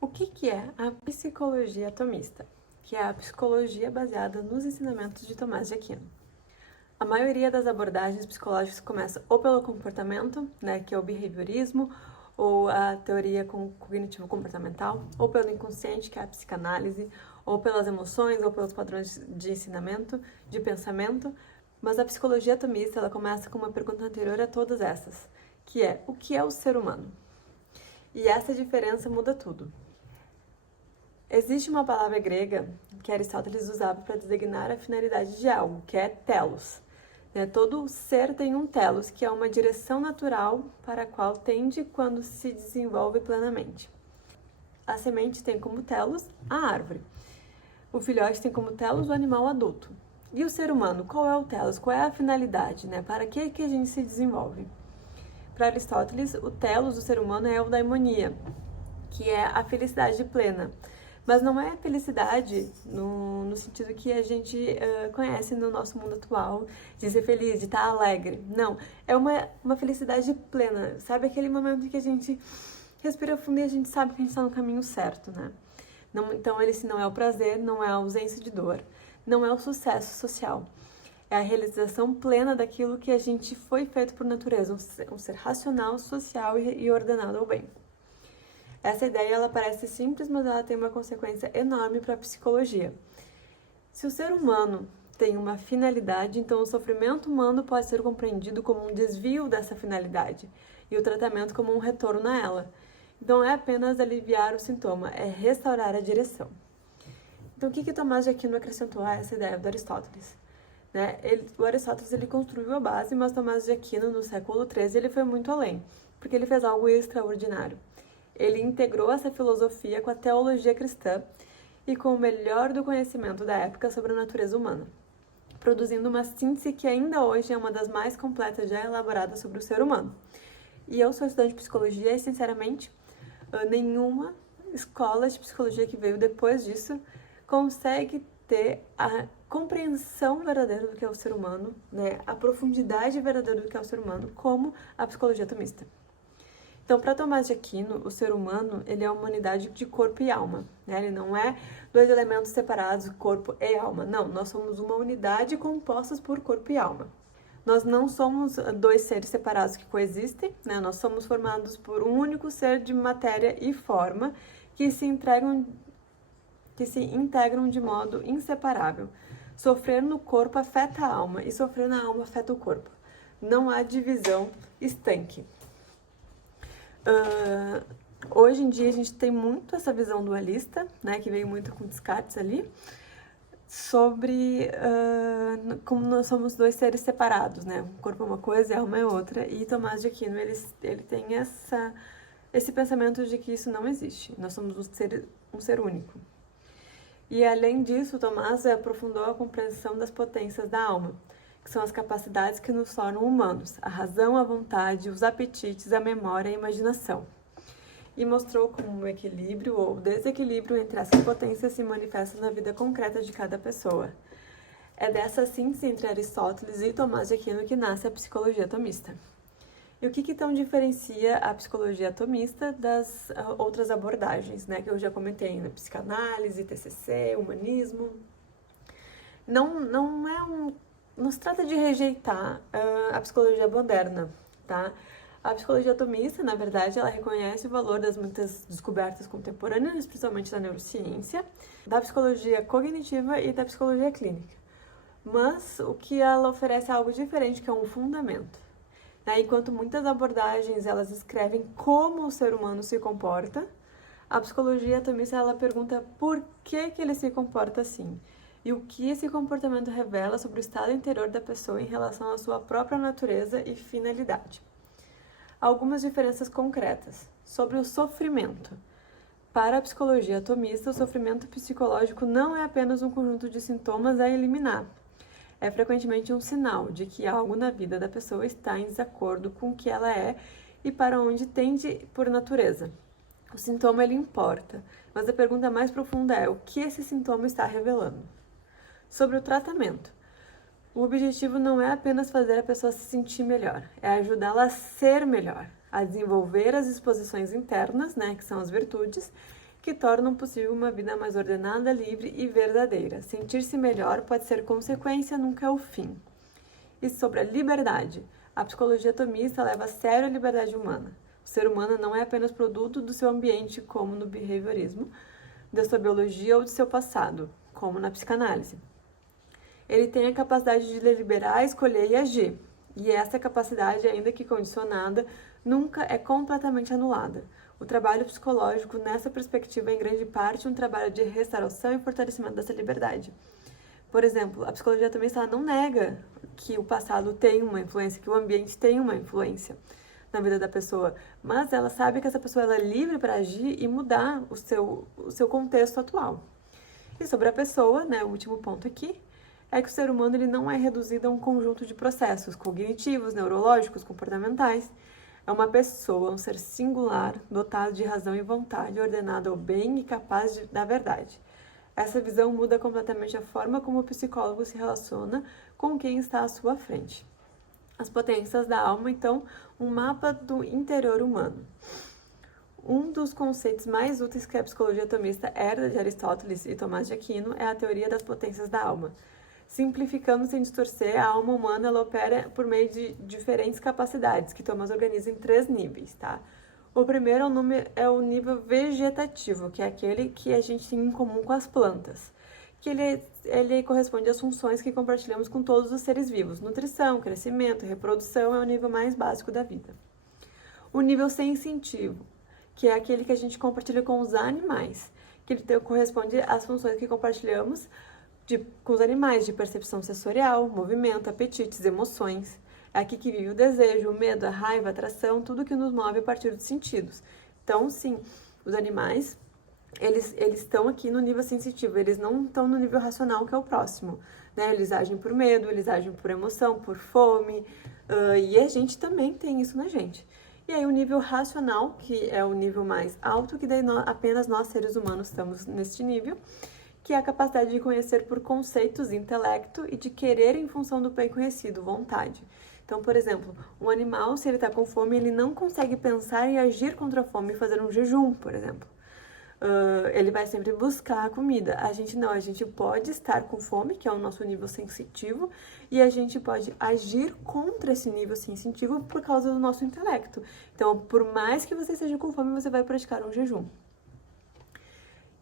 O que é a psicologia atomista? Que é a psicologia baseada nos ensinamentos de Tomás de Aquino. A maioria das abordagens psicológicas começa ou pelo comportamento, que é o behaviorismo, ou a teoria cognitivo-comportamental, ou pelo inconsciente, que é a psicanálise, ou pelas emoções, ou pelos padrões de ensinamento, de pensamento. Mas a psicologia atomista, ela começa com uma pergunta anterior a todas essas, que é: o que é o ser humano? E essa diferença muda tudo. Existe uma palavra grega que Aristóteles usava para designar a finalidade de algo, que é telos. Todo ser tem um telos, que é uma direção natural para a qual tende quando se desenvolve plenamente. A semente tem como telos a árvore. O filhote tem como telos o animal adulto. E o ser humano, qual é o telos? Qual é a finalidade? Para que a gente se desenvolve? Para Aristóteles, o telos do ser humano é a eudaimonia, que é a felicidade plena. Mas não é felicidade no sentido que a gente conhece no nosso mundo atual, de ser feliz, de estar alegre. Não, é uma felicidade plena. Sabe aquele momento em que a gente respira fundo e a gente sabe que a gente está no caminho certo, né? Não, então, esse não é o prazer, não é a ausência de dor, não é o sucesso social. É a realização plena daquilo que a gente foi feito por natureza, um ser racional, social e ordenado ao bem. Essa ideia, ela parece simples, mas ela tem uma consequência enorme para a psicologia. Se o ser humano tem uma finalidade, então o sofrimento humano pode ser compreendido como um desvio dessa finalidade e o tratamento como um retorno a ela. Então, é apenas aliviar o sintoma, é restaurar a direção. Então, o que Tomás de Aquino acrescentou a essa ideia do Aristóteles? O Aristóteles ele construiu a base, mas Tomás de Aquino, no século XIII, ele foi muito além, porque ele fez algo extraordinário. Ele integrou essa filosofia com a teologia cristã e com o melhor do conhecimento da época sobre a natureza humana, produzindo uma síntese que ainda hoje é uma das mais completas já elaboradas sobre o ser humano. E eu sou estudante de psicologia e, sinceramente, nenhuma escola de psicologia que veio depois disso consegue ter a compreensão verdadeira do que é o ser humano, a profundidade verdadeira do que é o ser humano, como a psicologia atomista. Então, para Tomás de Aquino, o ser humano ele é uma unidade de corpo e alma. Ele não é dois elementos separados, corpo e alma. Não, nós somos uma unidade composta por corpo e alma. Nós não somos dois seres separados que coexistem, nós somos formados por um único ser de matéria e forma que se integram de modo inseparável. Sofrer no corpo afeta a alma e sofrer na alma afeta o corpo. Não há divisão estanque. Hoje em dia a gente tem muito essa visão dualista, que veio muito com Descartes ali, sobre como nós somos dois seres separados, O corpo é uma coisa e a alma é outra, e Tomás de Aquino, ele tem esse pensamento de que isso não existe, nós somos um ser único. E além disso, Tomás aprofundou a compreensão das potências da alma, que são as capacidades que nos tornam humanos, a razão, a vontade, os apetites, a memória e a imaginação. E mostrou como o equilíbrio ou desequilíbrio entre essas potências se manifesta na vida concreta de cada pessoa. É dessa síntese entre Aristóteles e Tomás de Aquino que nasce a psicologia atomista. E o que então diferencia a psicologia atomista das outras abordagens, que eu já comentei, psicanálise, TCC, humanismo? Não se trata de rejeitar a psicologia moderna, tá? A psicologia atomista, na verdade, ela reconhece o valor das muitas descobertas contemporâneas, principalmente da neurociência, da psicologia cognitiva e da psicologia clínica. Mas o que ela oferece é algo diferente, que é um fundamento. Enquanto muitas abordagens elas escrevem como o ser humano se comporta, a psicologia atomista ela pergunta por que ele se comporta assim e o que esse comportamento revela sobre o estado interior da pessoa em relação à sua própria natureza e finalidade. Algumas diferenças concretas sobre o sofrimento. Para a psicologia atomista, o sofrimento psicológico não é apenas um conjunto de sintomas a eliminar. É frequentemente um sinal de que algo na vida da pessoa está em desacordo com o que ela é e para onde tende por natureza. O sintoma ele importa, mas a pergunta mais profunda é: o que esse sintoma está revelando? Sobre o tratamento. O objetivo não é apenas fazer a pessoa se sentir melhor, é ajudá-la a ser melhor, a desenvolver as disposições internas, que são as virtudes, que tornam possível uma vida mais ordenada, livre e verdadeira. Sentir-se melhor pode ser consequência, nunca é o fim. E sobre a liberdade, a psicologia atomista leva a sério a liberdade humana. O ser humano não é apenas produto do seu ambiente, como no behaviorismo, da sua biologia ou do seu passado, como na psicanálise. Ele tem a capacidade de deliberar, escolher e agir. E essa capacidade, ainda que condicionada, nunca é completamente anulada. O trabalho psicológico, nessa perspectiva, é em grande parte um trabalho de restauração e fortalecimento dessa liberdade. Por exemplo, a psicologia também não nega que o passado tem uma influência, que o ambiente tem uma influência na vida da pessoa, mas ela sabe que essa pessoa ela é livre para agir e mudar o seu contexto atual. E sobre a pessoa, né, o último ponto aqui, é que o ser humano ele não é reduzido a um conjunto de processos cognitivos, neurológicos, comportamentais. É uma pessoa, um ser singular, dotado de razão e vontade, ordenado ao bem e capaz da verdade. Essa visão muda completamente a forma como o psicólogo se relaciona com quem está à sua frente. As potências da alma, então, um mapa do interior humano. Um dos conceitos mais úteis que a psicologia atomista herda de Aristóteles e Tomás de Aquino é a teoria das potências da alma. Simplificando sem distorcer, a alma humana ela opera por meio de diferentes capacidades, que Thomas organiza em 3 níveis, tá? O primeiro é o nível vegetativo, que é aquele que a gente tem em comum com as plantas, que ele corresponde às funções que compartilhamos com todos os seres vivos. Nutrição, crescimento, reprodução é o nível mais básico da vida. O nível sensitivo, que é aquele que a gente compartilha com os animais, que ele corresponde às funções que compartilhamos com os animais, de percepção sensorial, movimento, apetites, emoções. É aqui que vive o desejo, o medo, a raiva, a atração, tudo que nos move a partir dos sentidos. Então, sim, os animais, eles estão aqui no nível sensitivo, eles não estão no nível racional, que é o próximo, né? Eles agem por medo, eles agem por emoção, por fome, e a gente também tem isso na gente. E aí o nível racional, que é o nível mais alto, que daí apenas nós, seres humanos, estamos neste nível, que é a capacidade de conhecer por conceitos, intelecto, e de querer em função do bem conhecido, vontade. Então, por exemplo, um animal, se ele está com fome, ele não consegue pensar e agir contra a fome e fazer um jejum, por exemplo. Ele vai sempre buscar a comida. A gente não, a gente pode estar com fome, que é o nosso nível sensitivo, e a gente pode agir contra esse nível sensitivo por causa do nosso intelecto. Então, por mais que você esteja com fome, você vai praticar um jejum.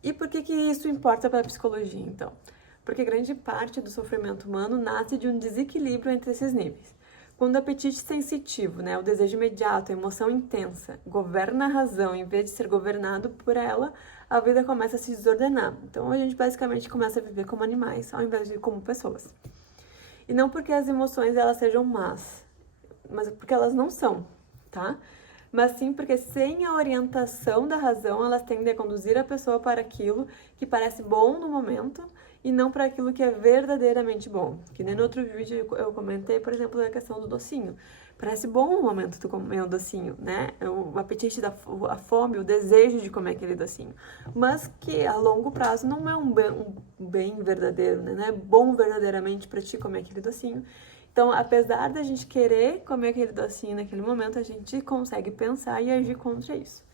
E por que isso importa para a psicologia, então? Porque grande parte do sofrimento humano nasce de um desequilíbrio entre esses níveis. Quando o apetite sensitivo, né, o desejo imediato, a emoção intensa, governa a razão em vez de ser governado por ela, a vida começa a se desordenar. Então a gente basicamente começa a viver como animais, ao invés de como pessoas. E não porque as emoções elas sejam más, mas porque elas não são, tá? Mas sim porque sem a orientação da razão, elas tendem a conduzir a pessoa para aquilo que parece bom no momento e não para aquilo que é verdadeiramente bom. Que nem no outro vídeo eu comentei, por exemplo, a questão do docinho. Parece bom no momento tu comer o docinho, né? O apetite, a fome, o desejo de comer aquele docinho. Mas que a longo prazo não é um bem verdadeiro, né? Não é bom verdadeiramente para ti comer aquele docinho. Então, apesar da gente querer comer aquele docinho naquele momento, a gente consegue pensar e agir contra isso.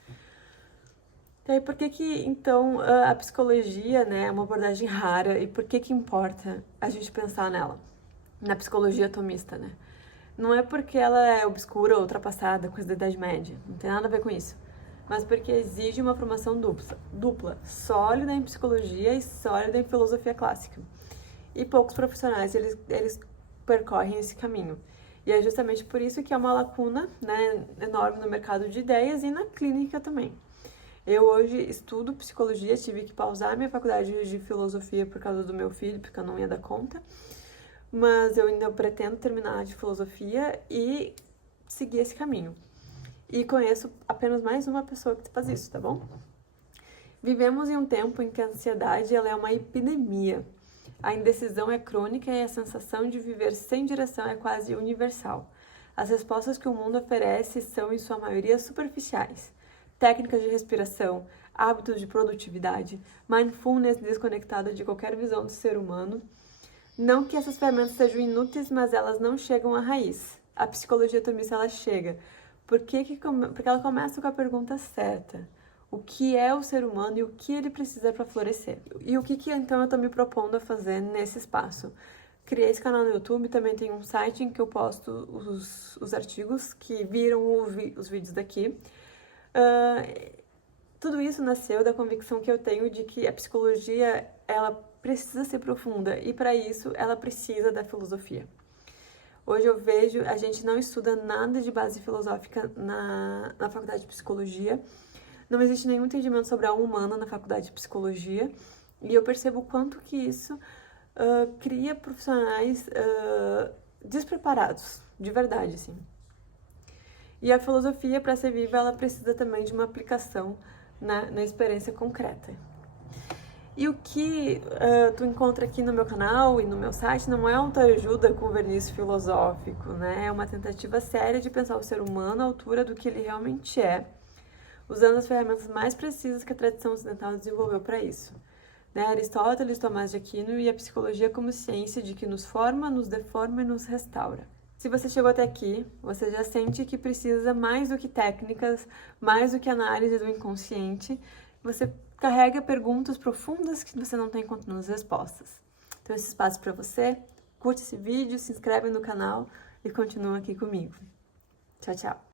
E aí, por que então, a psicologia, né, é uma abordagem rara e por que importa a gente pensar nela? Na psicologia atomista, né? Não é porque ela é obscura ou ultrapassada, coisa da Idade Média, não tem nada a ver com isso. Mas porque exige uma formação dupla, sólida em psicologia e sólida em filosofia clássica. E poucos profissionais, eles percorrem esse caminho. E é justamente por isso que é uma lacuna, né, enorme no mercado de ideias e na clínica também. Eu hoje estudo psicologia, tive que pausar minha faculdade de filosofia por causa do meu filho, porque eu não ia dar conta. Mas eu ainda pretendo terminar de filosofia e seguir esse caminho. E conheço apenas mais uma pessoa que faz isso, tá bom? Vivemos em um tempo em que a ansiedade ela é uma epidemia. A indecisão é crônica e a sensação de viver sem direção é quase universal. As respostas que o mundo oferece são, em sua maioria, superficiais. Técnicas de respiração, hábitos de produtividade, mindfulness desconectada de qualquer visão do ser humano. Não que essas ferramentas sejam inúteis, mas elas não chegam à raiz. A psicologia atomista ela chega. Porque ela começa com a pergunta certa. o que é o ser humano e o que ele precisa para florescer. E o que então eu estou me propondo a fazer nesse espaço? Criei esse canal no YouTube, também tem um site em que eu posto os artigos que viram os vídeos daqui. Tudo isso nasceu da convicção que eu tenho de que a psicologia, ela precisa ser profunda e para isso ela precisa da filosofia. Hoje eu vejo, a gente não estuda nada de base filosófica na faculdade de psicologia, não existe nenhum entendimento sobre a alma humana na faculdade de psicologia e eu percebo o quanto que isso cria profissionais despreparados, de verdade, assim. E a filosofia, para ser viva, ela precisa também de uma aplicação na experiência concreta. E o que tu encontra aqui no meu canal e no meu site não é autoajuda com verniz filosófico, né? É uma tentativa séria de pensar o ser humano à altura do que ele realmente é, usando as ferramentas mais precisas que a tradição ocidental desenvolveu para isso. Né? Aristóteles, Tomás de Aquino e a psicologia como ciência de que nos forma, nos deforma e nos restaura. Se você chegou até aqui, você já sente que precisa mais do que técnicas, mais do que análise do inconsciente. Você carrega perguntas profundas que você não está encontrando as respostas. Então, esse espaço para você. Curte esse vídeo, se inscreve no canal e continua aqui comigo. Tchau, tchau!